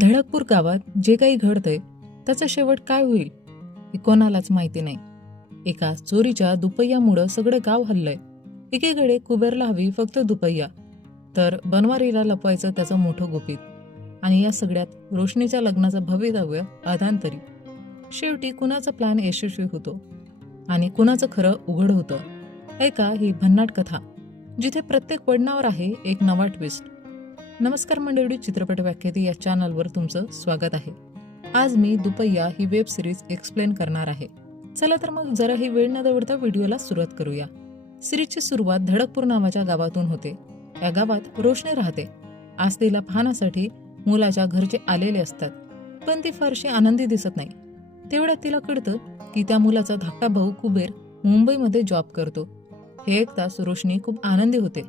धडकपूर गावात जे काही घडतंय त्याचा शेवट काय होईल हे कोणालाच माहिती नाही. एका चोरीच्या दुपय्यामुळं सगळं गाव हल्लंय. एकीकडे कुबेरला हवी फक्त दुपय्या. तर बनवारीला लपवायचं त्याचं मोठं गुपित. आणि या सगळ्यात रोशनीच्या लग्नाचं भवितव्य अधांतरी शेवटी कुणाचा प्लॅन यशस्वी होतो? आणि कुणाचं खरं उघड होतं? ऐका ही भन्नाट कथा जिथे प्रत्येक पडणावर आहे एक नवा ट्विस्ट नमस्कार मंडळी चित्रपट व्याख्याती या चॅनलवर तुमचं स्वागत आहे. आज मी दुपय्या ही वेब सिरीज एक्सप्लेन करणार आहे. चला तर मग जरा ही वेळ न दवडता व्हिडिओला सुरुवात करूया. सिरीजची सुरुवात धडकपूर नावाच्या गावातून होते. या गावात रोशनी राहते. आज तिला पाहण्यासाठी मुलाच्या घरचे आलेले असतात. पण ती फारशी आनंदी दिसत नाही. तेवढ्यात तिला कळतं की त्या मुलाचा धाकटा भाऊ कुबेर मुंबईमध्ये जॉब करतो. हे ऐकताच रोशनी खूप आनंदी होते.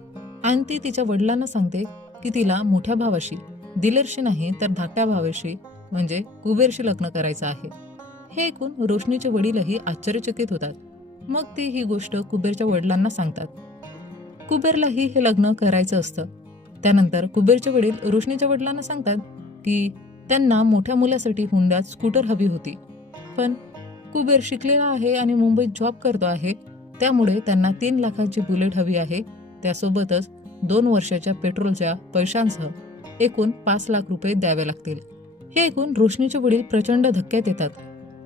आणि ती तिच्या वडिलांना सांगते की तिला मोठ्या भावाशी दिलेरशी नाही तर धाकट्या भावाशी म्हणजे कुबेरशी लग्न करायचं आहे. हे ऐकून रोशनीचे वडीलही आश्चर्यचकित होतात. मग ती ही गोष्ट कुबेरच्या वडिलांना सांगतात. कुबेरलाही हे लग्न करायचं असतं. त्यानंतर कुबेरचे वडील रोशनीच्या वडिलांना सांगतात की त्यांना मोठ्या मुलासाठी हुंड्यात स्कूटर हवी होती. पण कुबेर शिकलेला आहे आणि मुंबईत जॉब करतो आहे. त्यामुळे त्यांना तीन लाखाची बुलेट हवी आहे. त्यासोबतच दोन वर्षाच्या पेट्रोलच्या पैशांसह एकूण पाच लाख रुपये द्यावे लागतील. हे ऐकून रोशनीचे वडील प्रचंड धक्क्यात येतात.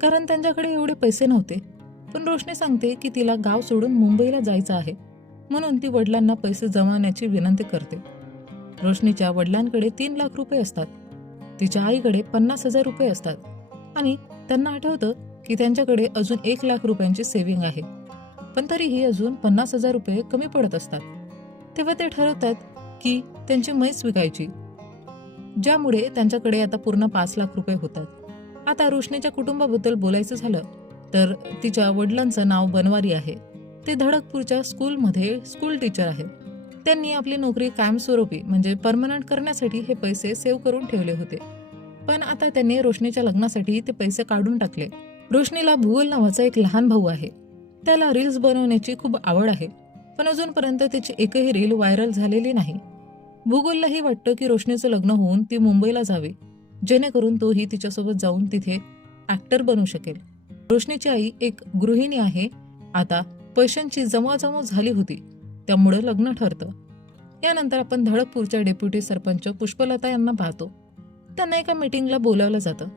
कारण त्यांच्याकडे एवढे पैसे नव्हते. पण रोशनी सांगते की तिला गाव सोडून मुंबईला जायचं आहे. म्हणून ती वडिलांना पैसे जमावण्याची विनंती करते. रोशनीच्या वडिलांकडे तीन लाख रुपये असतात. तिच्या आईकडे पन्नास हजार रुपये असतात. आणि त्यांना आठवतं की त्यांच्याकडे अजून एक लाख रुपयांची सेव्हिंग आहे. पण तरीही अजून पन्नास हजार रुपये कमी पडत असतात. तेव्हा ते ठरवतात की त्यांची म्हैस विकायची ज्यामुळे त्यांच्याकडे आता पूर्ण पाच लाख रुपये होतात. आता रोशनीच्या कुटुंबाबद्दल बोलायचं झालं तर तिच्या वडिलांचं नाव बनवारी आहे. ते धडकपूरच्या स्कूलमध्ये स्कूल टीचर आहेत. त्यांनी आपली नोकरी कायमस्वरूपी म्हणजे परमनंट करण्यासाठी हे पैसे सेव्ह करून ठेवले होते. पण आता त्यांनी रोशनीच्या लग्नासाठी ते पैसे काढून टाकले. रोशनीला भूगोल नावाचा एक लहान भाऊ आहे. त्याला रील्स बनवण्याची खूप आवड आहे. पण अजूनपर्यंत त्याची एकही रील व्हायरल झालेली नाही. भूगोललाही वाटतं की रोशनीचं लग्न होऊन ती मुंबईला जावी जेणेकरून तोही तिच्यासोबत जाऊन तिथे ऍक्टर बनू शकेल. रोशनीची आई एक गृहिणी आहे. आता पैशांची जमाजमा झाली होती त्यामुळे लग्न ठरतं. यानंतर आपण धडकपूरच्या डेप्युटी सरपंच पुष्पलता यांना पाहतो. त्यांना एका मीटिंगला बोलावलं जातं.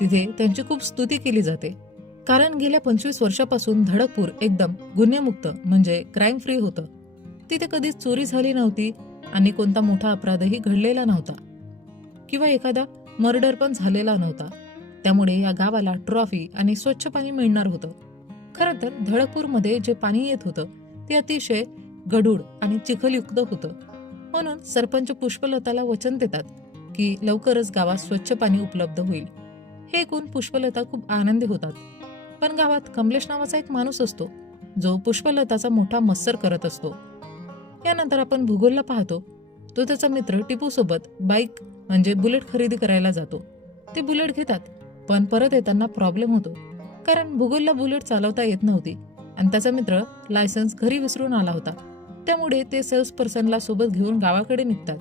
तिथे त्यांची खूप स्तुती केली जाते. कारण गेल्या पंचवीस वर्षापासून धडकपूर एकदम गुन्हेमुक्त म्हणजे क्राईम फ्री होतं. तिथे कधीच चोरी झाली नव्हती आणि कोणता मोठा अपराधही घडलेला नव्हता. किंवा एखादा मर्डर पण झालेला नव्हता. त्यामुळे या गावाला ट्रॉफी आणि स्वच्छ पाणी मिळणार होतं. खरं तर धडकपूरमध्ये जे पाणी येत होतं ते अतिशय गढूळ आणि चिखलयुक्त होतं. म्हणून सरपंच पुष्पलताला वचन देतात की लवकरच गावात स्वच्छ पाणी उपलब्ध होईल. हे ऐकून पुष्पलता खूप आनंदी होतात. पण गावात कमलेश नावाचा एक माणूस असतो जो पुष्पलताचा मोठा मत्सर करत असतो. यानंतर आपण भूगोलला पाहतो तो त्याचा मित्र टिपू सोबत बाईक म्हणजे बुलेट खरेदी करायला जातो. ते बुलेट घेतात पण परत येताना प्रॉब्लेम होतो कारण भूगोलला बुलेट चालवता येत नव्हती आणि त्याचा मित्र लायसन्स घरी विसरून आला होता. त्यामुळे ते सेल्स पर्सनला सोबत घेऊन गावाकडे निघतात.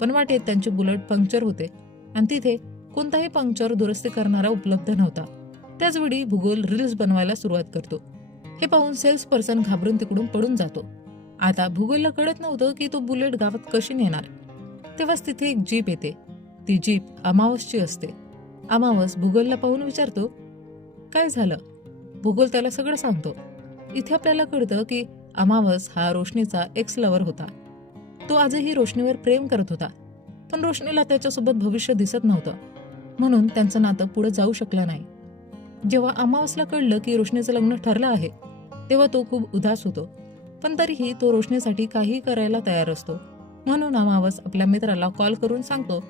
पण वाटेत त्यांची बुलेट पंक्चर होते आणि तिथे कोणताही पंक्चर दुरुस्ती करणारा उपलब्ध नव्हता. त्याचवेळी भूगोल रील्स बनवायला सुरुवात करतो. हे पाहून सेल्स पर्सन घाबरून तिकडून पडून जातो. आता भूगोलला कळत नव्हतं की तो बुलेट गावात कशी नेणार. तेव्हाच तिथे एक जीप येते. ती जीप अमावसची असते. अमावस भूगोलला पाहून विचारतो काय झालं? भूगोल त्याला सगळं सांगतो. इथे आपल्याला कळतं की अमावस हा रोशनीचा एक्स लवर होता. तो आजही रोशनीवर प्रेम करत होता. पण रोशनीला त्याच्यासोबत भविष्य दिसत नव्हतं. म्हणून त्यांचं नातं पुढे जाऊ शकलं नाही. जेव्हा अमावसला कळलं की रोशनीचं लग्न ठरलं आहे तेव्हा तो खूप उदास होतो. पण तरीही तो रोशनीसाठी काही करायला तयार असतो. म्हणून अमावस आपल्या मित्राला कॉल करून सांगतो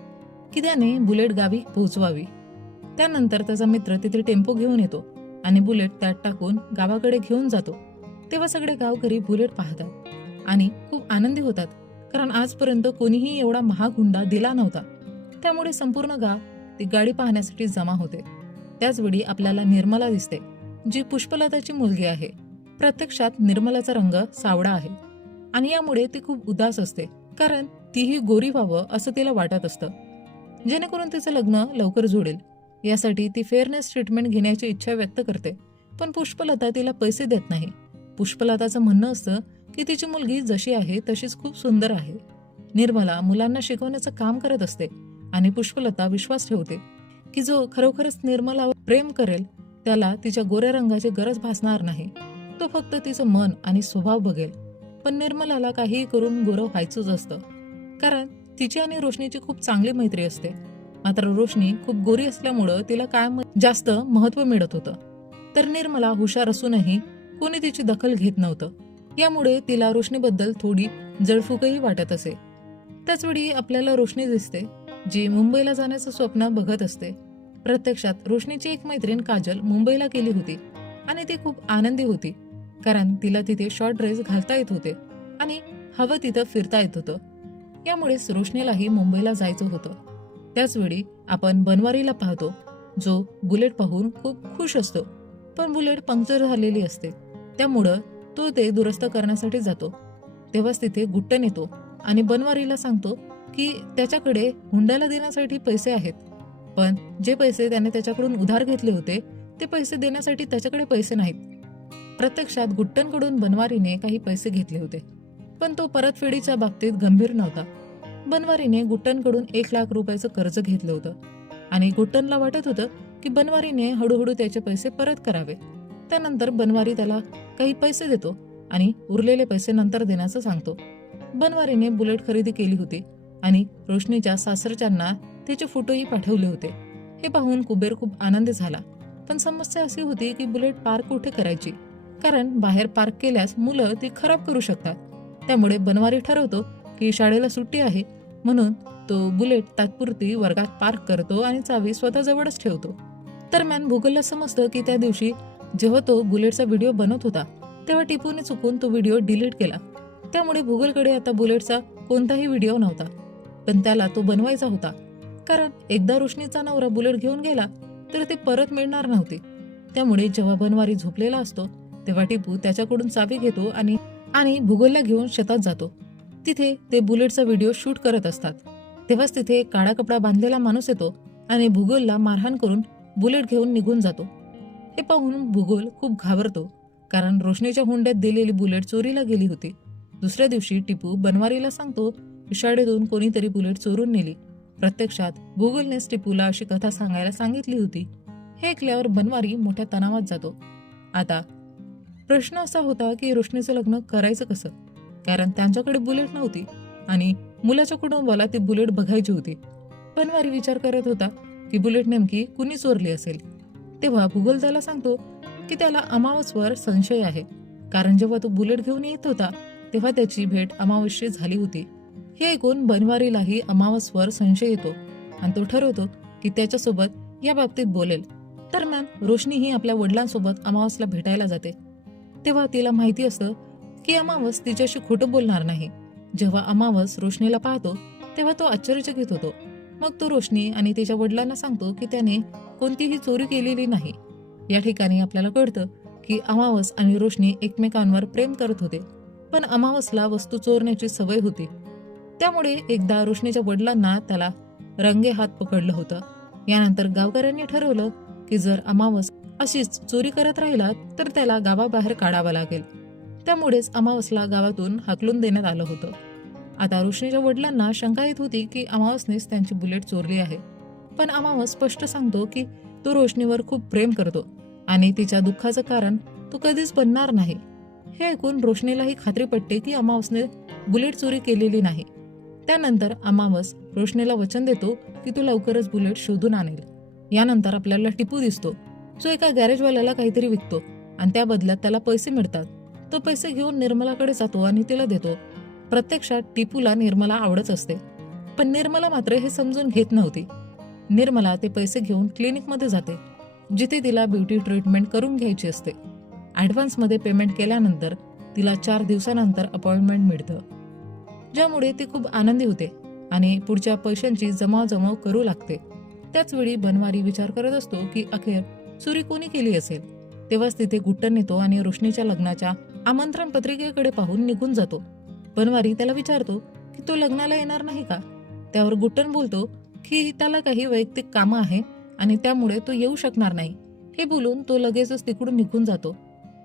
की त्याने बुलेट गावी पोहोचवावी. त्यानंतर त्याचा मित्र तिथे टेम्पो घेऊन येतो आणि बुलेट त्यात टाकून गावाकडे घेऊन जातो. तेव्हा सगळे गावकरी बुलेट पाहतात आणि खूप आनंदी होतात कारण आजपर्यंत कोणीही एवढा महाग हुंडा दिला नव्हता. त्यामुळे संपूर्ण गाव ती गाडी पाहण्यासाठी जमा होते. त्याचवेळी आपल्याला निर्मला दिसते जी पुष्पलताची मुलगी आहे. प्रत्यक्षात निर्मलाचा रंग सावळा आहे आणि यामुळे ती खूप उदास असते कारण तीही गोरी व्हावं असं तिला वाटत असतं. जेणेकरून तिचं लग्न लवकर जुडेल यासाठी ती फेअरनेस ट्रीटमेंट घेण्याची इच्छा व्यक्त करते पण पुष्पलता तिला पैसे देत नाही. पुष्पलताचं म्हणणं असतं की तिची मुलगी जशी आहे तशीच खूप सुंदर आहे. निर्मला मुलांना शिकवण्याचं काम करत असते आणि पुष्पलता विश्वास ठेवते. की जो खरोखरच निर्मलावर प्रेम करेल त्याला तिच्या गोऱ्या रंगाची गरज भासणार नाही. तो फक्त तिचं मन आणि स्वभाव बघेल. पण निर्मलाला काहीही करून गोरव व्हायचंच असतं. कारण तिची आणि रोशनीची खूप चांगली मैत्री असते. मात्र रोशनी खूप गोरी असल्यामुळं तिला कायम जास्त महत्त्व मिळत होतं. तर निर्मला हुशार असूनही कोणी तिची दखल घेत नव्हतं. यामुळे तिला रोशनीबद्दल थोडी जळफुकही वाटत असे. त्याचवेळी आपल्याला रोशनी दिसते जी मुंबईला जाण्याचं स्वप्न बघत असते. प्रत्यक्षात रोशनीची एक मैत्रीण काजल मुंबईला गेली होती आणि ती खूप आनंदी होती कारण तिला तिथे शॉर्ट ड्रेस घालता येत होते आणि हवं तिथं फिरता येत होतं. यामुळेच रोशनीलाही मुंबईला जायचं होतं. त्याचवेळी आपण बनवारीला पाहतो जो बुलेट पाहून खूप खुश असतो पण बुलेट पंक्चर झालेली असते. त्यामुळं तो ते दुरुस्त करण्यासाठी जातो. तेव्हाच तिथे गुट्टन येतो आणि बनवारीला सांगतो की त्याच्याकडे हुंड्याला देण्यासाठी पैसे आहेत. पण जे पैसे त्याने त्याच्याकडून उधार घेतले होते ते पैसे देण्यासाठी त्याच्याकडे पैसे नाहीत. प्रत्यक्षात गुट्टनकडून बनवारीने काही पैसे घेतले होते पण तो परतफेडीच्या बाबतीत गंभीर नव्हता. बनवारीने गुट्टनकडून एक लाख रुपयाचं कर्ज घेतलं होतं आणि गुट्टनला वाटत होतं की बनवारीने हळूहळू त्याचे पैसे परत करावे. त्यानंतर बनवारी त्याला काही पैसे देतो आणि उरलेले पैसे नंतर देण्याचं सांगतो. बनवारीने बुलेट खरेदी केली होती आणि रोशनीच्या सासरच्यांना तिचे फोटोही पाठवले होते. हे पाहून कुबेर खूप आनंद झाला. पण समस्या अशी होती की बुलेट पार्क कुठे करायची? कारण बाहेर पार्क केल्यास मुलं ती खराब करू शकतात. त्यामुळे बनवारी ठरवतो की शाळेला सुट्टी आहे. म्हणून तो बुलेट तात्पुरती वर्गात पार्क करतो आणि चावी स्वतःजवळच ठेवतो. दरम्यान भूगोलला समजतं की त्या दिवशी जेव्हा तो बुलेटचा व्हिडिओ बनवत होता तेव्हा टिपूने चुकून तो व्हिडिओ डिलीट केला. त्यामुळे भूगोलकडे आता बुलेटचा कोणताही व्हिडिओ नव्हता. पण त्याला तो बनवायचा होता. कारण एकदा रोशनीचा नवरा बुलेट घेऊन गेला तर ते परत मिळणार नव्हते. त्यामुळे जेव्हा बनवारी झोपलेला असतो तेव्हा टिपू त्याच्याकडून चावी घेतो आणि आणि भूगोलला घेऊन शेतात जातो. तिथे ते बुलेटचा व्हिडिओ शूट करत असतात. तेव्हाच तिथे काळा कपडा बांधलेला माणूस येतो आणि भूगोलला मारहाण करून बुलेट घेऊन निघून जातो. हे पाहून भूगोल खूप घाबरतो कारण रोशनीच्या हुंड्यात दिलेली बुलेट चोरीला गेली होती. दुसऱ्या दिवशी टिपू बनवारीला सांगतो शाळेतून कोणीतरी बुलेट चोरून नेली. प्रत्यक्षात भूगोलनेच टिपूला अशी कथा सांगायला सांगितली होती. हे ऐकल्यावर बनवारी मोठ्या तणावात जातो. आता प्रश्न असा होता की रोशनीचं लग्न करायचं कसं? कारण त्यांच्याकडे बुलेट नव्हती आणि मुलाच्या कुटुंबाला ती बुलेट बघायची होती. बनवारी विचार करत होता की बुलेट नेमकी कुणी चोरली असेल? तेव्हा भूगोल त्याला सांगतो की त्याला अमावसवर संशय आहे. कारण जेव्हा तो बुलेट घेऊन येत होता तेव्हा त्याची भेट अमावस्येत झाली होती. हे ऐकून बनवारीलाही अमावसवर संशय येतो. आणि तो ठरवतो की त्याच्यासोबत या बाबतीत बोलेल. दरम्यान रोशनी ही आपल्या वडिलांसोबत अमावसला भेटायला जाते. तेव्हा तिला माहिती असतं की अमावस तिच्याशी खोटं बोलणार नाही. जेव्हा अमावस रोशनीला पाहतो तेव्हा तो आश्चर्यचकित होतो. मग तो रोशनी आणि तिच्या वडिलांना सांगतो की त्याने कोणतीही चोरी केलेली नाही. या ठिकाणी आपल्याला कळतं की अमावस आणि रोशनी एकमेकांवर प्रेम करत होते. पण अमावसला वस्तू चोरण्याची सवय होती. त्यामुळे एकदा रोशनीच्या वडिलांना त्याला रंगे हात पकडलं होतं. यानंतर गावकऱ्यांनी ठरवलं की जर अमावस अशीच चोरी करत राहिला तर त्याला गावाबाहेर काढावा लागेल. त्यामुळेच अमावसला गावातून हाकलून देण्यात आलं होतं. आता रोशनीच्या वडिलांना शंका येत होती की अमावसनेच त्यांची बुलेट चोरली आहे. पण अमावस स्पष्ट सांगतो की तो रोशनीवर खूप प्रेम करतो आणि तिच्या दुःखाचं कारण तो कधीच बनणार नाही. हे ऐकून रोशनीलाही खात्री पटते की अमावसने बुलेट चोरी केलेली नाही. त्यानंतर अमावस रोशनीला वचन देतो की तो लवकरच बुलेट शोधून आणेल. यानंतर आपल्याला टिपू दिसतो. जो एका गॅरेजवाल्याला काहीतरी विकतो आणि त्या बदल्यात त्याला पैसे मिळतात. तो पैसे घेऊन निर्मलाकडे जातो आणि तिला देतो. प्रत्यक्षात टिपूला निर्मला आवडत असते. पण निर्मला मात्र हे समजून घेत नव्हती. निर्मला ते पैसे घेऊन क्लिनिकमध्ये जाते जिथे तिला ब्युटी ट्रीटमेंट करून घ्यायची असते. ॲडव्हान्समध्ये पेमेंट केल्यानंतर तिला चार दिवसानंतर अपॉइंटमेंट मिळतं. ज्यामुळे ती खूप आनंदी होते आणि पुढच्या पैशांची जमावजमाव करू लागते. त्याचवेळी बनवारी विचार करत असतो की अखेर चोरी कोणी केली असेल? तेव्हाच तिथे गुट्टन येतो आणि रोशनीच्या लग्नाच्या आमंत्रण पत्रिकेकडे पाहून निघून जातो. बनवारी त्याला विचारतो की तो लग्नाला येणार नाही का? त्यावर गुट्टन बोलतो की त्याला काही वैयक्तिक कामं आहे आणि त्यामुळे तो येऊ शकणार नाही. हे बोलून तो लगेचच तिकडून निघून जातो.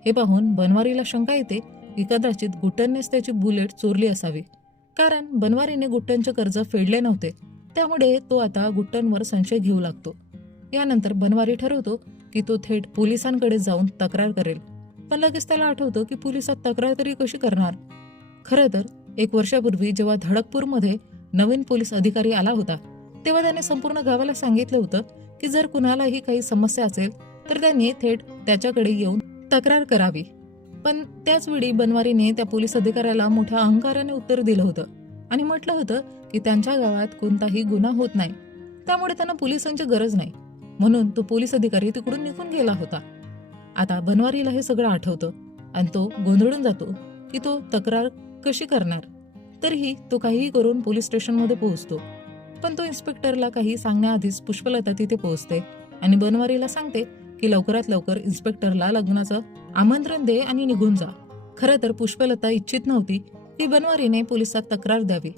हे पाहून बनवारीला शंका येते की कदाचित गुट्टननेच त्याची बुलेट चोरली असावी. कारण बनवारीने गुट्टनचे कर्ज फेडले नव्हते. त्यामुळे तो आता गुट्टनवर संशय घेऊ लागतो. यानंतर बनवारी ठरवतो की तो थेट पोलिसांकडे जाऊन तक्रार करेल. पण लगेच त्याला आठवतं की पोलिसात तक्रार तरी कशी करणार? खरं तर एक वर्षापूर्वी जेव्हा धडकपूरमध्ये नवीन पोलीस अधिकारी आला होता तेव्हा त्याने संपूर्ण गावाला सांगितलं होतं की जर कुणालाही काही समस्या असेल तर त्यांनी थेट त्याच्याकडे येऊन तक्रार करावी. पण त्याचवेळी बनवारीने त्या पोलीस अधिकाऱ्याला मोठ्या अहंकाराने उत्तर दिलं होतं आणि म्हटलं होतं की त्यांच्या गावात कोणताही गुन्हा होत नाही. त्यामुळे त्यांना पोलिसांची गरज नाही. म्हणून तो पोलीस अधिकारी तिकडून निघून गेला होता. आता बनवारीला हे सगळं आठवतं आणि तो गोंधळून जातो की तो तक्रार कशी करणार. तरीही तो काहीही करून पोलीस स्टेशनमध्ये पोहोचतो. पण तो इन्स्पेक्टरला काही सांगण्याआधीच पुष्पलता तिथे पोहोचते आणि बनवारीला सांगते की लवकरात लवकर इन्स्पेक्टरला लग्नाचं आमंत्रण दे आणि निघून जा. खरं तर पुष्पलता इच्छित नव्हती. की बनवारीने पोलिसात तक्रार द्यावी.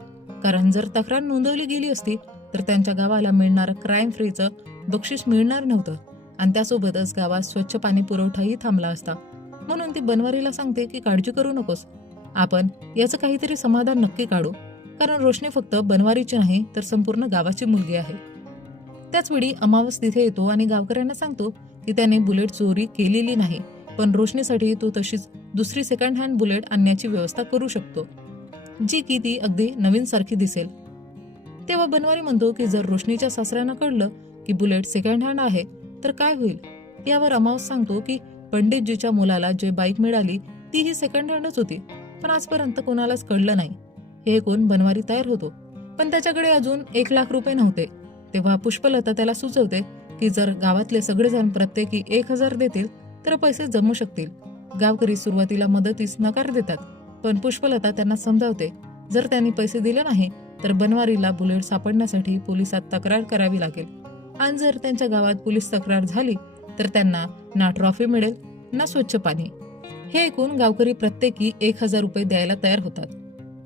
कारण जर तक्रार नोंदवली गेली असती तर त्यांच्या गावाला मिळणारं क्राईम फ्रीचं बक्षीस मिळणार नव्हतं. आणि त्यासोबतच गावात स्वच्छ पाणी पुरवठाही थांबला असता. म्हणून ती बनवारीला सांगते की काळजी करू नकोस. आपण याचं काहीतरी समाधान नक्की काढू. कारण रोशनी फक्त बनवारीची नाही तर संपूर्ण गावाची मुलगी आहे. त्याचवेळी अमावस तिथे येतो आणि गावकऱ्यांना सांगतो की त्याने बुलेट चोरी केलेली नाही. पण रोशनीसाठी तो तशीच दुसरी सेकंड हँड बुलेट आणण्याची व्यवस्था करू शकतो जी की ती अगदी नवीन सारखी दिसेल. तेव्हा बनवारी म्हणतो की जर रोशनीच्या सासऱ्यांना कळलं की बुलेट सेकंड हँड आहे तर काय होईल? यावर अमावस सांगतो की पंडितजीच्या मुलाला जे बाईक मिळाली ती ही सेकंड हँडच होती पण आजपर्यंत कोणालाच कळलं नाही. हे ऐकून बनवारी तयार होतो? पण त्याच्याकडे अजून एक लाख रुपये नव्हते. तेव्हा पुष्पलता त्याला सुचवते की जर गावातले सगळेजण प्रत्येकी एक हजार देतील तर पैसे जमू शकतील. गावकरी सुरुवातीला मदतीस नकार देतात पण पुष्पलता त्यांना समजावते. जर त्यांनी पैसे दिले नाही तर बनवारीला बुलेट सापडण्यासाठी पोलिसात तक्रार करावी लागेल. आणि जर त्यांच्या गावात पोलीस तक्रार झाली तर त्यांना ना ट्रॉफी मिळेल ना स्वच्छ पाणी. हे ऐकून गावकरी प्रत्येकी एक हजार रुपये द्यायला तयार होतात.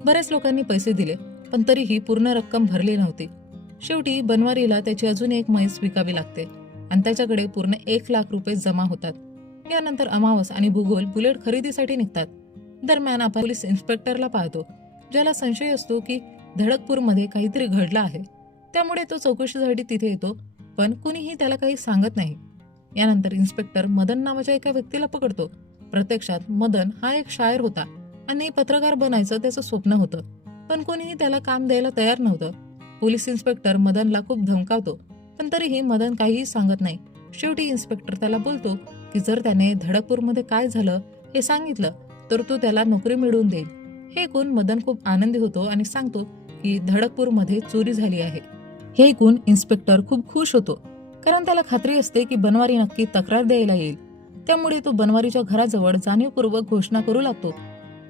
बऱ्याच लोकांनी पैसे दिले पण तरीही पूर्ण रक्कम भरली नव्हती. शेवटी बनवारीला त्याची अजून एक म्हैस विकावी लागते आणि त्याच्याकडे पूर्ण एक लाख रुपये जमा होतात. यानंतर अमावस आणि भूगोल बुलेट खरेदीसाठी निघतात. दरम्यान आपण पोलीस इन्स्पेक्टरला पाहतो ज्याला संशय असतो की धडकपूरमध्ये काहीतरी घडलं आहे. त्यामुळे तो चौकशीसाठी तिथे येतो पण कुणीही त्याला काही सांगत नाही. यानंतर इन्स्पेक्टर मदन नावाच्या एका व्यक्तीला पकडतो. प्रत्यक्षात मदन हा एक शायर होता आणि पत्रकार बनायचं त्याचं स्वप्न होतं पण कोणीही त्याला काम द्यायला तयार नव्हतं. पोलीस इन्स्पेक्टर मदनला खूप धमकावतो पण तरीही मदन काहीही सांगत नाही. शेवटी इन्स्पेक्टर त्याला बोलतो की जर त्याने धडकपूरमध्ये काय झालं हे सांगितलं तर तो त्याला नोकरी मिळवून देईल. हे ऐकून मदन खूप आनंदी होतो आणि सांगतो की धडकपूरमध्ये चोरी झाली आहे. हे ऐकून इन्स्पेक्टर खूप खुश होतो कारण त्याला खात्री असते की बनवारी नक्की तक्रार द्यायला येईल. त्यामुळे तो बनवारीच्या घराजवळ जाणीवपूर्वक घोषणा करू लागतो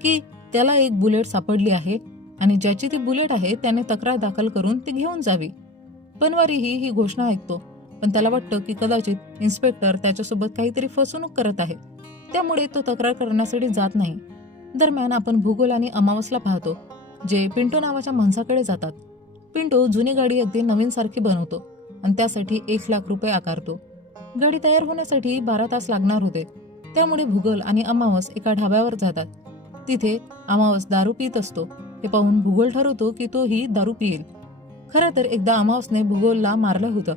की त्याला एक बुलेट सापडली आहे आणि ज्याची ती बुलेट आहे त्याने तक्रार दाखल करून ती घेऊन जावी. बनवारीही ही घोषणा ऐकतो पण त्याला वाटतं की कदाचित इन्स्पेक्टर त्याच्यासोबत काहीतरी फसवणूक करत आहे. त्यामुळे तो तक्रार करण्यासाठी जात नाही. दरम्यान आपण भूगोल आणि अमावसला पाहतो जे पिंटो नावाच्या माणसाकडे जातात. पिंटो जुनी गाडी अगदी नवीन सारखी बनवतो आणि त्यासाठी एक लाख रुपये आकारतो. गाडी तयार होण्यासाठी बारा तास लागणार होते. त्यामुळे भूगोल आणि अमावस एका ढाब्यावर जातात. तिथे अमावस दारू पित असतो. हे पाहून भूगोल ठरवतो की तो ही दारू पिईल. खरं तर एकदा अमावसने भूगोलला मारलं होतं.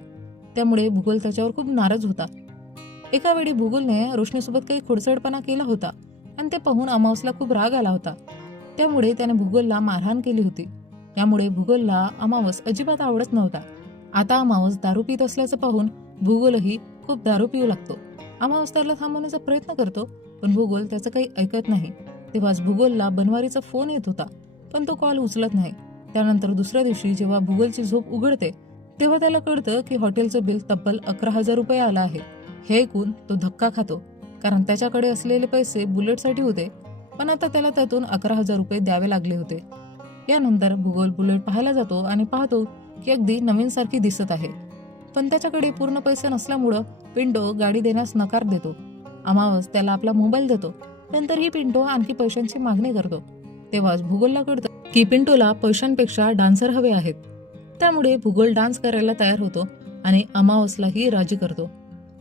त्यामुळे भूगोल त्याच्यावर खूप नाराज होता. एका वेळी भूगोलने रोशनीसोबत काही खोडसडपणा केला होता आणि ते पाहून अमावसला खूप राग आला होता. त्यामुळे त्याने भूगोलला मारहाण केली होती. त्यामुळे भूगोलला अमावस अजिबात आवडत नव्हता. आता अमावस दारू पित असल्याचं पाहून भूगोलही खूप दारू पिऊ लागतो. अमावस त्याला थांबवण्याचा प्रयत्न करतो पण भूगोल त्याचं काही ऐकत नाही. तेव्हाच भूगोलला बनवारीचा फोन येत होता पण तो कॉल उचलत नाही. त्यानंतर दुसऱ्या दिवशी जेव्हा भूगोलची झोप उघडते तेव्हा त्याला कळतं की हॉटेलचं बिल तब्बल अकरा हजार रुपये आलं आहे. हे ऐकून तो धक्का खातो कारण त्याच्याकडे असलेले पैसे बुलेटसाठी होते पण आता त्याला त्यातून अकरा हजार रुपये द्यावे लागले होते. यानंतर भूगोल बुलेट पाहायला जातो आणि पाहतो की अगदी नवीन सारखी दिसत आहे. पण त्याच्याकडे पूर्ण पैसे नसल्यामुळं पिंटो गाडी देण्यास नकार देतो. अमावस त्याला आपला मोबाईल देतो. नंतरही पिंटो आणखी पैशांची मागणी करतो. तेव्हाच भूगोलला कळतं की पिंटोला पैशांपेक्षा डान्सर हवे आहेत. त्यामुळे भूगोल डान्स करायला तयार होतो आणि अमावसलाही राजी करतो.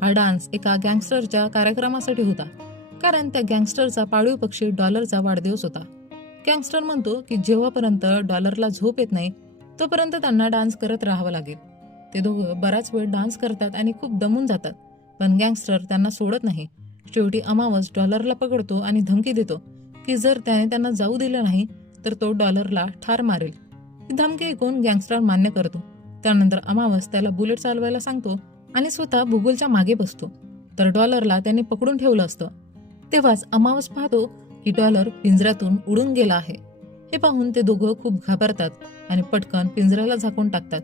हा डान्स एका गँगस्टरच्या कार्यक्रमासाठी होता कारण त्या गँगस्टरचा पाळीव पक्षी डॉलरचा वाढदिवस होता. गँगस्टर म्हणतो की जेव्हापर्यंत डॉलरला झोप येत नाही तोपर्यंत त्यांना डान्स करत राहावं लागेल. ते दोघं बराच वेळ डान्स करतात आणि खूप दमून जातात पण गँगस्टर त्यांना सोडत नाही. शेवटी अमावस डॉलरला पकडतो आणि धमकी देतो की जर त्याने त्यांना जाऊ दिलं नाही तर तो डॉलरला ठार मारेल. धमकी ऐकून गँगस्टर मान्य करतो. त्यानंतर अमावस त्याला बुलेट चालवायला सांगतो आणि स्वतः भूगोलच्या मागे बसतो. तर डॉलरला त्याने पकडून ठेवलं असतं. तेव्हाच अमावस पाहतो की डॉलर पिंजऱ्यातून उडून गेला आहे. हे पाहून ते दोघं खूप घाबरतात आणि पटकन पिंजऱ्याला झाकून टाकतात.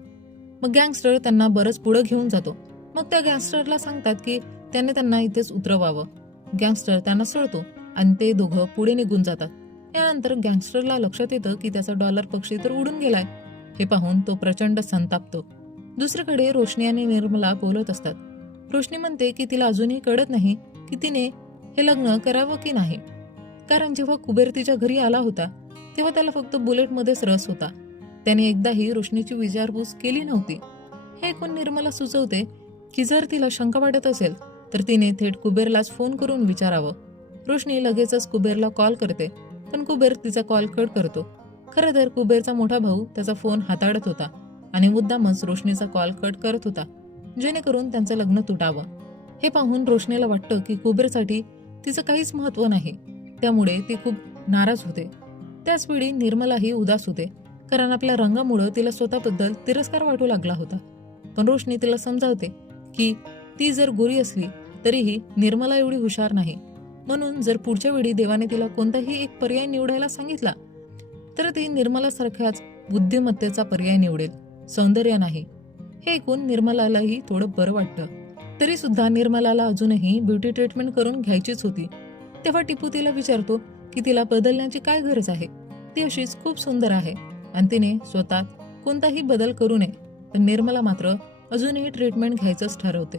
मग गँगस्टर त्यांना बरंच पुढे घेऊन जातो. मग त्या गँगस्टरला सांगतात की त्याने त्यांना इथेच उतरवावं. गँगस्टर त्यांना सळतो आणि ते दोघं पुढे निघून जातात. यानंतर गँगस्टरला लक्षात येतं की त्याचा डॉलर पक्षी तर उडून गेलाय. हे पाहून तो प्रचंड संतापतो. दुसरीकडे रोशनी आणि निर्मला बोलत असतात. रोशनी म्हणते की तिला अजूनही कळत नाही की तिने हे लग्न करावं की नाही. कारण जेव्हा कुबेर तिच्या घरी आला होता तेव्हा त्याला फक्त बुलेटमध्येच रस होता. त्याने एकदाही रोशनीची विचारपूस केली नव्हती. हे ऐकून निर्मला सुचवते की जर तिला शंका वाटत असेल तर तिने थेट कुबेरलाच फोन करून विचारावं. रोशनी लगेचच कुबेरला कॉल करते. पण कुबेर तिचा कॉल कट करतो. खरं तर कुबेरचा मोठा भाऊ त्याचा फोन हाताळत होता आणि मुद्दामच रोशनीचा कॉल कट करत होता जेणेकरून त्यांचं लग्न तुटावं. हे पाहून रोशनीला वाटतं की कुबेरसाठी तिचं काहीच महत्त्व नाही. त्यामुळे ती खूप नाराज होते. त्याच वेळी निर्मलाही उदास होते कारण आपल्या रंगामुळं तिला स्वतःबद्दल तिरस्कार वाटू लागला होता. पण रोशनी तिला समजावते की ती जर गोरी असली तरीही निर्मला एवढी हुशार नाही. म्हणून जर पुढच्या वेळी देवाने तिला कोणताही एक पर्याय निवडायला सांगितला तर ती निर्मलासारख्याच बुद्धिमत्तेचा पर्याय निवडेल. सौंदर्य नाही. हे ऐकून निर्मलालाही थोडं बरं वाटतं तरी सुद्धा निर्मलाला अजूनही ब्युटी ट्रीटमेंट करून घ्यायचीच होती. तेव्हा टिपू तिला विचारतो की तिला बदलण्याची काय गरज आहे? ती अशीच खूप सुंदर आहे आणि तिने स्वतः कोणताही बदल करू नये. पण निर्मला मात्र अजूनही ट्रीटमेंट घ्यायचंच ठरवते.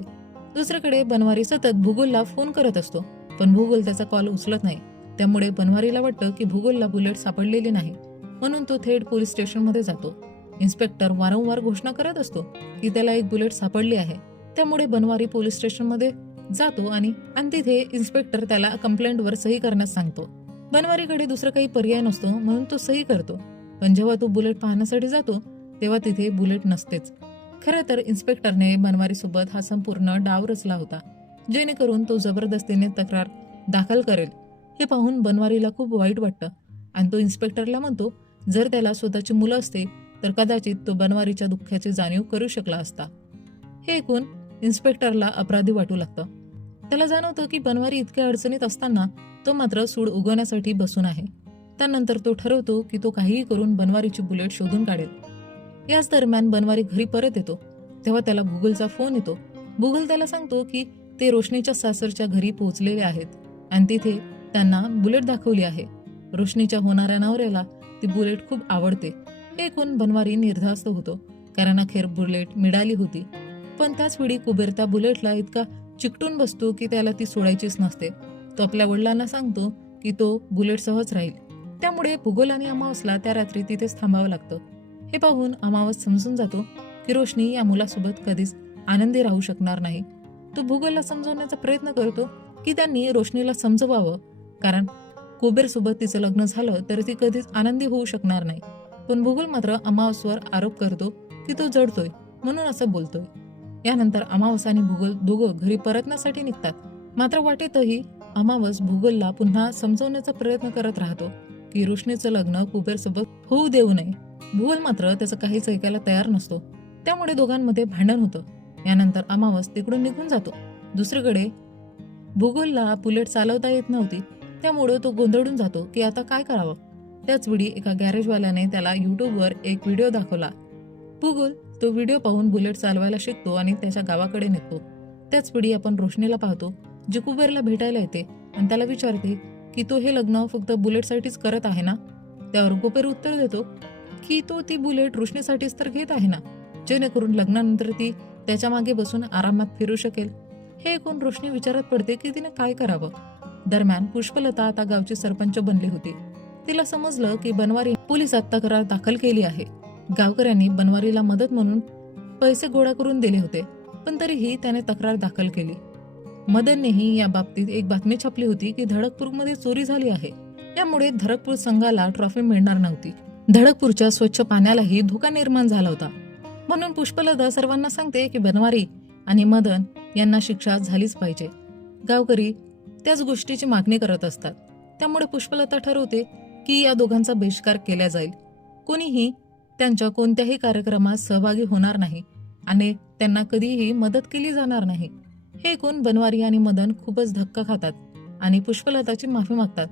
दुसरीकडे बनवारी सतत भूगोलला फोन करत असतो. पण भूगोल त्याचा कॉल उचलत नाही. त्यामुळे बनवारीला वाटतं की भूगोलला बुलेट सापडलेली नाही. म्हणून तो थेट पोलीस स्टेशनमध्ये जातो. इन्स्पेक्टर वारंवार घोषणा करत असतो की त्याला एक बुलेट सापडली आहे. त्यामुळे बनवारी पोलीस स्टेशनमध्ये जातो आणि आणि तिथे इन्स्पेक्टर त्याला कंप्लेंटवर सही करण्यास सांगतो. बनवारीकडे दुसरा काही पर्याय नसतो म्हणून तो सही करतो. पण जेव्हा तो बुलेट पाहण्यासाठी जातो तेव्हा तिथे बुलेट नसतेच. खरं तर इन्स्पेक्टरने बनवारी सोबत हा संपूर्ण डाव रचला होता. जेणेकरून तो जबरदस्तीने तक्रार दाखल करेल. हे पाहून बनवारीला खूप वाईट वाटतं. आणि तो इन्स्पेक्टरला म्हणतो जर त्याला स्वतःची मुलं असते तर कदाचित तो बनवारीच्या दुःखाची जाणीव करू शकला असता. हे ऐकून इन्स्पेक्टरला अपराधी वाटू लागतं. त्याला जाणवतं की बनवारी इतक्या अडचणीत असताना तो मात्र सूड उगवण्यासाठी बसून आहे. त्यानंतर तो ठरवतो की तो काहीही करून बनवारीची बुलेट शोधून काढेल. याच दरम्यान बनवारी घरी परत येतो. तेव्हा त्याला गुगलचा फोन येतो. गुगल त्याला सांगतो की ते रोशनीच्या सासरच्या घरी पोहोचलेले आहेत आणि तिथे त्यांना बुलेट दाखवली आहे. रोशनीच्या होणाऱ्या नवऱ्याला ती बुलेट खूप आवडते. हे ऐकून बनवारी निर्धास्त होतो कारण अखेर बुलेट मिळाली होती. पण त्याच वेळी कुबेर त्या बुलेटला इतका चिकटून बसतो की त्याला ती सोडायचीच नसते. तो आपल्या वडिलांना सांगतो की तो बुलेट सहज राहील. त्यामुळे भूगोल आणि अमावसला त्या रात्री तिथेच थांबावं लागतं. हे पाहून अमावस समजून जातो की रोशनी या मुलासोबत कधीच आनंदी राहू शकणार नाही. तो भूगोलला समजवण्याचा प्रयत्न करतो की त्यांनी रोशनीला समजवावं. कारण कुबेरसोबत तिचं लग्न झालं तर ती कधीच आनंदी होऊ शकणार नाही. पण भूगोल मात्र अमावसवर आरोप करतो की तो जडतोय म्हणून असं बोलतोय. यानंतर अमावस आणि भूगोल दोघं घरी परतण्यासाठी निघतात. मात्र वाटेतही अमावस भूगोलला पुन्हा समजवण्याचा प्रयत्न करत राहतो की रोशनीचं लग्न कुबेरसोबत होऊ देऊ नये. भूगोल मात्र त्याचं काहीच ऐकायला तयार नसतो. त्यामुळे दोघांमध्ये भांडण होतं. यानंतर अमावस तिकडून निघून जातो. दुसरीकडे भूगोलला बुलेट चालवता येत नव्हती. त्यामुळे तो गोंधळून जातो की आता काय करावं? त्याच वेळी एका गॅरेजवाल्याने त्याला युट्यूबवर एक व्हिडिओ दाखवला. भूगोल तो व्हिडिओ पाहून बुलेट चालवायला शिकतो आणि त्याच्या गावाकडे निघतो त्याच वेळी आपण रोशनीला पाहतो. जी कुबेरला भेटायला येते आणि त्याला विचारते की तो हे लग्न फक्त बुलेटसाठीच करत आहे ना? त्यावर कुबेर उत्तर देतो की तो ती बुलेट रोशनीसाठीच तर घेत आहे ना? जेणेकरून लग्नानंतर ती त्याच्यामागे बसून आरामात फिरू शकेल. हे ऐकून रोशनी विचारात पडते की तिने काय करावं? दरम्यान पुष्पलता आता गावची सरपंच बनली होती. तिला समजलं की बनवारी पोलिसात तक्रार दाखल केली आहे. गावकऱ्यांनी बनवारीला मदत म्हणून पैसे गोळा करून दिले होते पण तरीही त्याने तक्रार दाखल केली. मदननेही या बाबतीत एक बातमी छापली होती की धडकपूरमध्ये चोरी झाली आहे. त्यामुळे धडकपूर संघाला ट्रॉफी मिळणार नव्हती. धडकपूरच्या स्वच्छ पाण्यालाही धोका निर्माण झाला होता. म्हणून पुष्पलता सर्वांना सांगते की बनवारी आणि मदन यांना शिक्षा झालीच पाहिजे. गावकरी त्याच गोष्टीची मागणी करत असतात. त्यामुळे पुष्पलता ठरवते की या दोघांचा बहिष्कार केला जाईल. कोणीही त्यांच्या कोणत्याही कार्यक्रमात सहभागी होणार नाही आणि त्यांना कधीही मदत केली जाणार नाही. हे ऐकून बनवारी आणि मदन खूपच धक्का खातात आणि पुष्पलताची माफी मागतात.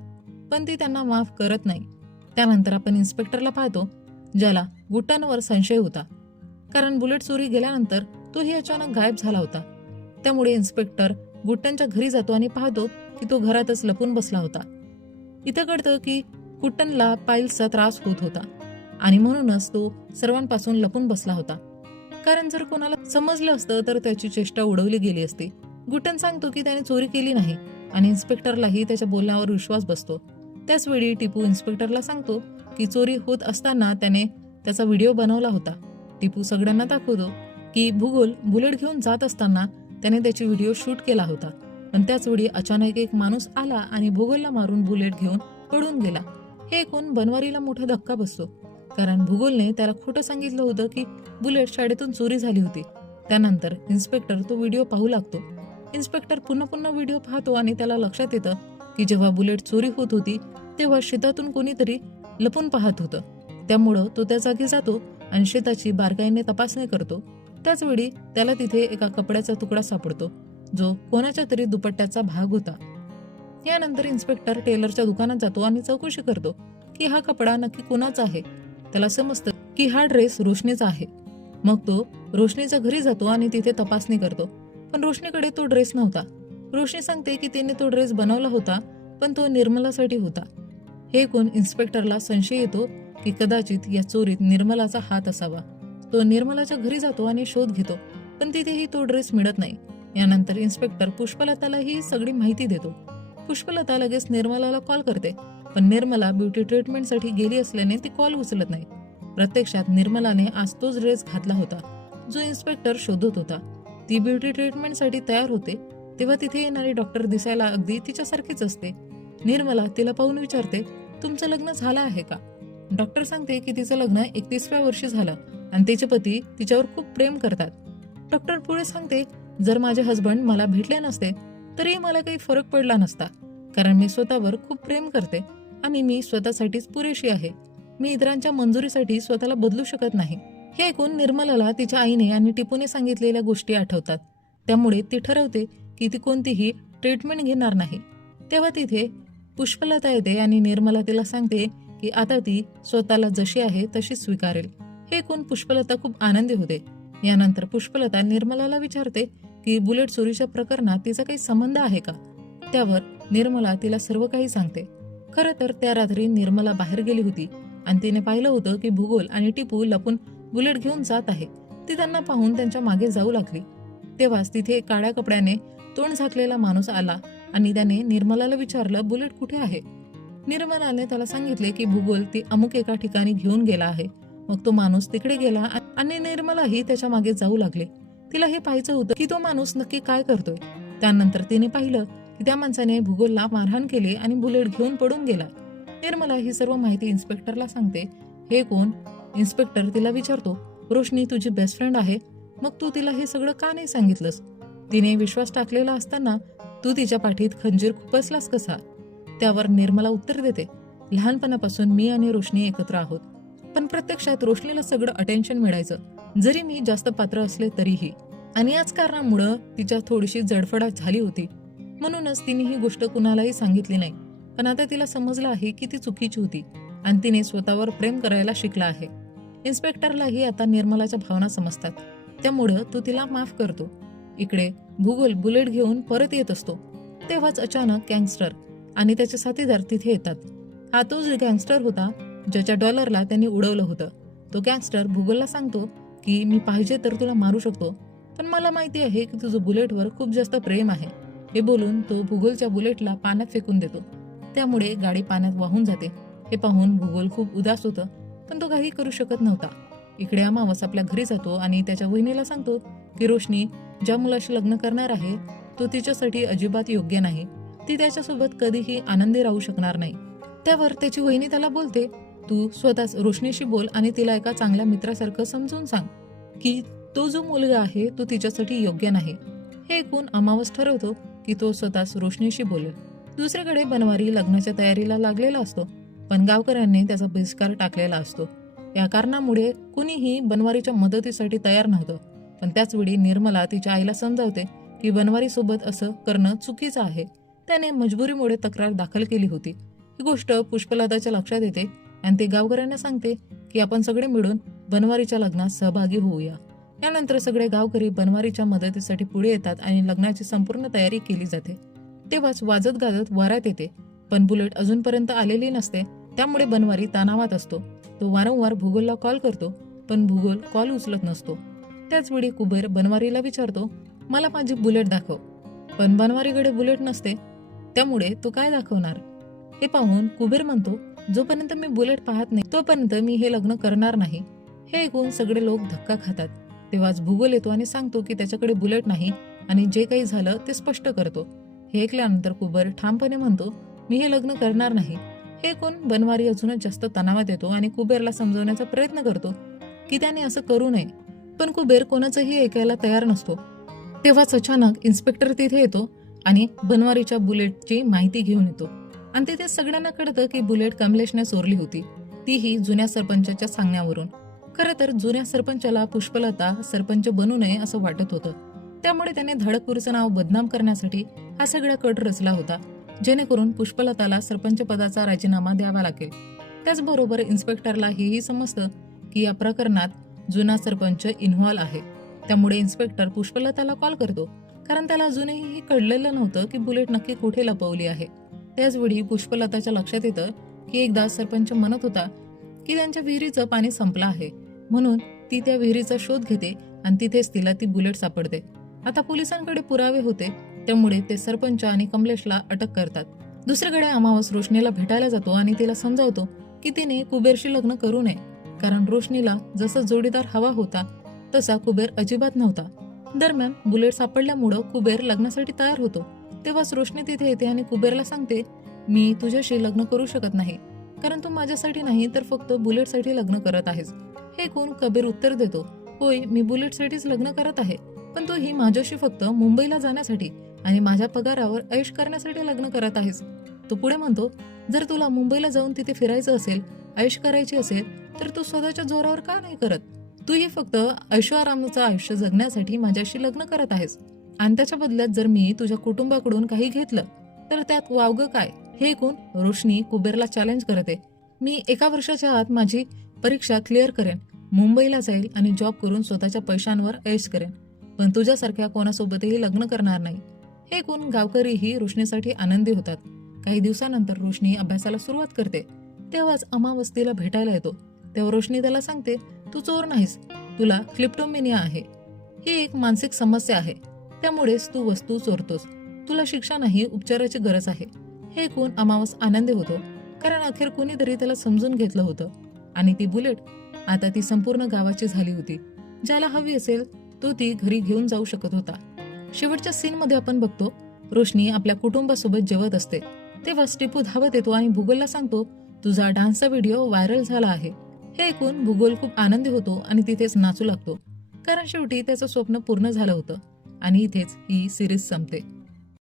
पण ती त्यांना माफ करत नाही. त्यानंतर आपण इन्स्पेक्टरला पाहतो ज्याला गुटांवर संशय होता. कारण बुलेट चोरी गेल्यानंतर तोही अचानक गायब झाला होता. त्यामुळे इन्स्पेक्टर गुट्टनच्या घरी जातो आणि पाहतो की तो घरातच लपून बसला होता. इथं कळतं की कुट्टनला पाईल्सचा त्रास होत होता आणि म्हणूनच तो सर्वांपासून लपून बसला होता. कारण जर कोणाला समजलं असतं तर त्याची चेष्टा उडवली गेली असती. गुट्टन सांगतो की त्याने चोरी केली नाही आणि इन्स्पेक्टरलाही त्याच्या बोलण्यावर विश्वास बसतो. त्याचवेळी टिपू इन्स्पेक्टरला सांगतो की चोरी होत असताना त्याने त्याचा व्हिडिओ बनवला होता. टिपू सगळ्यांना दाखवतो की भूगोल बुलेट घेऊन जात असताना त्याने त्याची व्हिडिओ शूट केला होता. पण त्याच वेळी अचानक एक माणूस आला आणि भूगोलला मारून बुलेट घेऊन पळून गेला. हे ऐकून बनवारीला मोठा धक्का बसतो. कारण भूगोलने त्याला खोटं सांगितलं होतं की बुलेट शाळेतून चोरी झाली होती. त्यानंतर इन्स्पेक्टर तो व्हिडिओ पाहू लागतो. इन्स्पेक्टर पुन्हा पुन्हा व्हिडिओ पाहतो आणि त्याला लक्षात येतं की जेव्हा बुलेट चोरी होत होती तेव्हा शेतातून कोणीतरी लपून पाहत होतं. त्यामुळं तो त्या जागी जातो अंशताची बारकाईने तपासणी करतो. त्याचवेळी त्याला तिथे एका कपड्याचा तुकडा सापडतो जो कोणाच्या तरी दुपट्ट्याचा भाग होता. यानंतर इन्स्पेक्टर टेलरच्या दुकानात जातो आणि चौकशी करतो की हा कपडा नक्की कोणाचा आहे. त्याला समजतं की हा ड्रेस रोशनीचा आहे. मग तो रोशनीच्या घरी जातो आणि तिथे तपासणी करतो. पण रोशनीकडे तो ड्रेस नव्हता. रोशनी सांगते की तिने तो ड्रेस बनवला होता पण तो निर्मलासाठी होता. हे कोण इन्स्पेक्टरला संशय येतो की कदाचित या चोरीत निर्मलाचा हात असावा. तो निर्मलाच्या घरी जातो आणि शोध घेतो पण तिथेही तो ड्रेस मिळत नाही. यानंतर इन्स्पेक्टर पुष्पलताला ही सगळी माहिती देतो. पुष्पलता लगेच निर्मलाला कॉल करते पण निर्मला ब्युटी ट्रीटमेंटसाठी गेली असल्याने ती कॉल उचलत नाही. प्रत्यक्षात निर्मलाने आज तोच ड्रेस घातला होता जो इन्स्पेक्टर शोधत होता. ती ब्युटी ट्रीटमेंटसाठी तयार होते तेव्हा तिथे येणारी डॉक्टर दिसायला अगदी तिच्यासारखीच असते. निर्मला तिला पाहून विचारते तुमचं लग्न झालं आहे का? डॉक्टर सांगते की तिचं लग्न एकतीसव्या वर्षी झालं आणि तिचे पती तिच्यावर खूप प्रेम करतात. डॉक्टर पुढे सांगते जर माझे हसबंड मला भेटले नसते तरी मला काही फरक पडला नसता कारण मी स्वतःवर खूप प्रेम करते आणि मी स्वतःसाठीच पुरेशी आहे. मी इतरांच्या मंजुरीसाठी स्वतःला बदलू शकत नाही. हे ऐकून निर्मलाला तिच्या आईने आणि टिपूने सांगितलेल्या गोष्टी आठवतात. त्यामुळे ती ठरवते की ती कोणतीही ट्रीटमेंट घेणार नाही. तेव्हा तिथे पुष्पलता येते आणि निर्मला तिला सांगते की आता ती स्वतःला जशी आहे तशी स्वीकारेल. हे ऐकून पुष्पलता खूप आनंदी होते. यानंतर पुष्पलता निर्मलाला विचारते की बुलेट चोरीच्या प्रकरणात तिचा काही संबंध आहे का? त्यावर निर्मला तिला सर्व काही सांगते. खरं तर त्या रात्री निर्मला बाहेर गेली होती आणि तिने पाहिलं होतं की भूगोल आणि टिपू लपून बुलेट घेऊन जात आहे. ती त्यांना पाहून त्यांच्या मागे जाऊ लागली. तेव्हाच तिथे काळ्या कपड्याने तोंड झाकलेला माणूस आला आणि त्याने निर्मलाला विचारलं बुलेट कुठे आहे? निर्मलाने त्याला सांगितले की भूगोल ती अमुक एका ठिकाणी घेऊन गेला आहे. मग तो माणूस तिकडे गेला आणि निर्मलाही त्याच्यामागे जाऊ लागले. तिला हे पाहायचं होतं की तो माणूस नक्की काय करतोय. त्यानंतर तिने पाहिलं की त्या माणसाने भूगोलला मारहाण केले आणि बुलेट घेऊन पडून गेला. निर्मला ही सर्व माहिती इन्स्पेक्टरला सांगते. हे कोण? इन्स्पेक्टर तिला विचारतो रोशनी तुझी बेस्ट फ्रेंड आहे. मग तू तिला हे सगळं का नाही सांगितलंस? तिने विश्वास टाकलेला असताना तू तिच्या पाठीत खंजीर खुपसलास कसा? त्यावर निर्मला उत्तर देते लहानपणापासून मी आणि रोशनी एकत्र आहोत. पण प्रत्यक्षात रोशनीला सगळं अटेन्शन मिळायचं. जरी मी जास्त पात्र असले तरीही. आणि याच कारणामुळं तिच्या थोडीशी जडफडा झाली होती. म्हणूनच तिने ही गोष्ट कुणालाही सांगितली नाही. पण आता तिला समजलं आहे की ती चुकीची होती. आणि तिने स्वतःवर प्रेम करायला शिकला आहे. इन्स्पेक्टरलाही आता निर्मलाच्या भावना समजतात. त्यामुळं तो तिला माफ करतो. इकडे भूगोल बुलेट घेऊन परत येत असतो. तेव्हाच अचानक गँगस्टर आणि त्याचे साथीदार तिथे येतात. हा तोच गँगस्टर होता ज्याच्या डॉलरला त्यांनी उडवलं होतं. तो गँगस्टर भूगोलला सांगतो की मी पाहिजे तर तुला मारू शकतो पण मला माहिती आहे की तुझं बुलेटवर खूप जास्त प्रेम आहे. हे बोलून तो भूगोलच्या बुलेटला पाण्यात फेकून देतो. त्यामुळे गाडी पाण्यात वाहून जाते. हे पाहून भूगोल खूप उदास होतं पण तो काही करू शकत नव्हता. इकडे अमावस आपल्या घरी जातो आणि त्याच्या वहिनीला सांगतो की रोशनी ज्या मुलाशी लग्न करणार आहे तो तिच्यासाठी अजिबात योग्य नाही. ती त्याच्यासोबत कधीही आनंदी राहू शकणार नाही. त्यावर त्याची वहिनी त्याला बोलते तू स्वतःच रोशनीशी बोल आणि तिला एका चांगल्या मित्रासारखं समजून सांग की तो जो मुलगा आहे तो तिच्यासाठी योग्य नाही. हे ऐकून अमावस ठरवतो की तो स्वतःच रोशनीशी बोलेल. दुसरीकडे बनवारी लग्नाच्या तयारीला लागलेला असतो पण गावकऱ्यांनी त्याचा बहिष्कार टाकलेला असतो. या कारणामुळे कुणीही बनवारीच्या मदतीसाठी तयार नव्हतं पण त्याचवेळी निर्मला तिच्या आईला समजावते की बनवारीसोबत असं करणं चुकीचं आहे. त्याने मजबुरीमुळे तक्रार दाखल केली होती. ही गोष्ट पुष्पलताच्या लक्षात येते आणि ते गावकऱ्यांना सांगते की आपण सगळे मिळून बनवारीच्या लग्नात सहभागी होऊया. यानंतर सगळे गावकरी बनवारीच्या मदतीसाठी पुढे येतात आणि लग्नाची संपूर्ण तयारी केली जाते. तेव्हाच वाजत गाजत वारात येते पण बुलेट अजूनपर्यंत आलेली नसते त्यामुळे बनवारी तणावात असतो. तो वारंवार भूगोलला कॉल करतो पण भूगोल कॉल उचलत नसतो. त्याचवेळी कुबेर बनवारीला विचारतो मला माझी बुलेट दाखव. पण बनवारीकडे बुलेट नसते त्यामुळे तो काय दाखवणार? हे पाहून कुबेर म्हणतो जोपर्यंत मी बुलेट पाहत नाही तोपर्यंत मी हे लग्न करणार नाही. हे ऐकून सगळे लोक धक्का खातात. तेव्हाच भूगोल येतो आणि सांगतो की त्याच्याकडे बुलेट नाही आणि जे काही झालं ते स्पष्ट करतो. हे ऐकल्यानंतर कुबेर ठामपणे म्हणतो मी हे लग्न करणार नाही. हे ऐकून बनवारी अजूनच जास्त तणावात येतो आणि कुबेरला समजवण्याचा प्रयत्न करतो की त्याने असं करू नये. पण कुबेर कोणाचंही ऐकायला तयार नसतो. तेव्हाच अचानक इन्स्पेक्टर तिथे येतो आणि बनवारीच्या बुलेटची माहिती घेऊन येतो. आणि तिथे सगळ्यांना कळतं की बुलेट कमलेशने चोरली होती. तीही जुन्या सरपंचाच्या सांगण्यावरून. खरं तर जुन्या सरपंचाला पुष्पलता सरपंच बनू नये असं वाटत होतं. त्यामुळे त्याने धडकपूरचं नाव बदनाम करण्यासाठी हा सगळा कट रचला होता. जेणेकरून पुष्पलताला सरपंच पदाचा राजीनामा द्यावा लागेल. त्याचबरोबर इन्स्पेक्टरला हेही समजतं की या प्रकरणात जुना सरपंच इन्व्हॉल्व आहे. त्यामुळे इन्स्पेक्टर पुष्पलताला कॉल करतो. कारण त्याला अजूनही कळलेलं नव्हतं की बुलेट नक्की कुठे लपवली आहे. त्याचवेळी पुष्पलताच्या लक्षात येतं की एकदा सरपंच म्हणत होता की त्यांच्या विहिरीचं पाणी संपलं आहे. म्हणून ती त्या विहिरीचा शोध घेते आणि तिथेच तिला ती बुलेट सापडते. आता पोलिसांकडे पुरावे होते. त्यामुळे ते सरपंच आणि कमलेशला अटक करतात. दुसरीकडे अमावस रोशनीला भेटायला जातो आणि तिला समजावतो की तिने कुबेरशी लग्न करू नये. कारण रोशनीला जसा जोडीदार हवा होता तसा कुबेर अजिबात नव्हता. दरम्यान बुलेट सापडल्यामुळं कुबेर लग्नासाठी तयार होतो. तेव्हाच रोशनी तिथे येते आणि कुबेरला सांगते मी तुझ्याशी लग्न करू शकत नाही. कारण तू माझ्यासाठी नाही तर फक्त बुलेटसाठी लग्न करत आहेस. हे कोण कबीर उत्तर देतो होय मी बुलेटसाठीच लग्न करत आहे. पण तू ही माझ्याशी फक्त मुंबईला जाण्यासाठी आणि माझ्या पगारावर ऐश करण्यासाठी लग्न करत आहेस. तो पुढे म्हणतो जर तुला मुंबईला जाऊन तिथे फिरायचं असेल ऐश करायची असेल तर तू स्वतःच्या जोरावर का नाही करत? तूही फक्त ऐशोआरामाचं आयुष्य जगण्यासाठी माझ्याशी लग्न करत आहेस. आणि त्याच्या बदल्यात जर मी तुझ्या कुटुंबाकडून काही घेतलं तर त्यात वावगं काय? हे ऐकून रोशनी कुबेरला चॅलेंज करते. मी एका वर्षाच्या आत माझी परीक्षा क्लिअर करेन. मुंबईला जाईल आणि जॉब करून स्वतःच्या पैशांवर ऐश करेन. पण तुझ्यासारख्या कोणासोबतही लग्न करणार नाही. हे ऐकून गावकरीही रोशनीसाठी आनंदी होतात. काही दिवसानंतर रोशनी अभ्यासाला सुरुवात करते. तेव्हाच अमावस्तीला भेटायला येतो. तेव्हा रोशनी त्याला सांगते तू चोर नाहीस. तुला क्लिप्टोमेनिया आहे. ही एक मानसिक समस्या आहे. त्यामुळेच तू वस्तू चोरतोस. तुला शिक्षा नाही उपचाराची गरज आहे. हे ऐकून अमावस आनंदी होतो? कारण अखेर कोणीतरी त्याला समजून घेतलं होतं. आणि ती बुलेट आता ती संपूर्ण गावाची झाली होती. ज्याला हवी असेल तो ती घरी घेऊन जाऊ शकत होता. शेवटच्या सीनमध्ये आपण बघतो रोशनी आपल्या कुटुंबासोबत जेवत असते. तेव्हा स्टिपू धावत येतो आणि भूगोलला सांगतो तुझा डान्सचा व्हिडिओ व्हायरल झाला आहे. हे ऐकून भूगोल खूप आनंदी होतो आणि तिथेच नाचू लागतो. कारण शेवटी त्याचं स्वप्न पूर्ण झालं होतं आणि इथेच ही सिरीज संपते.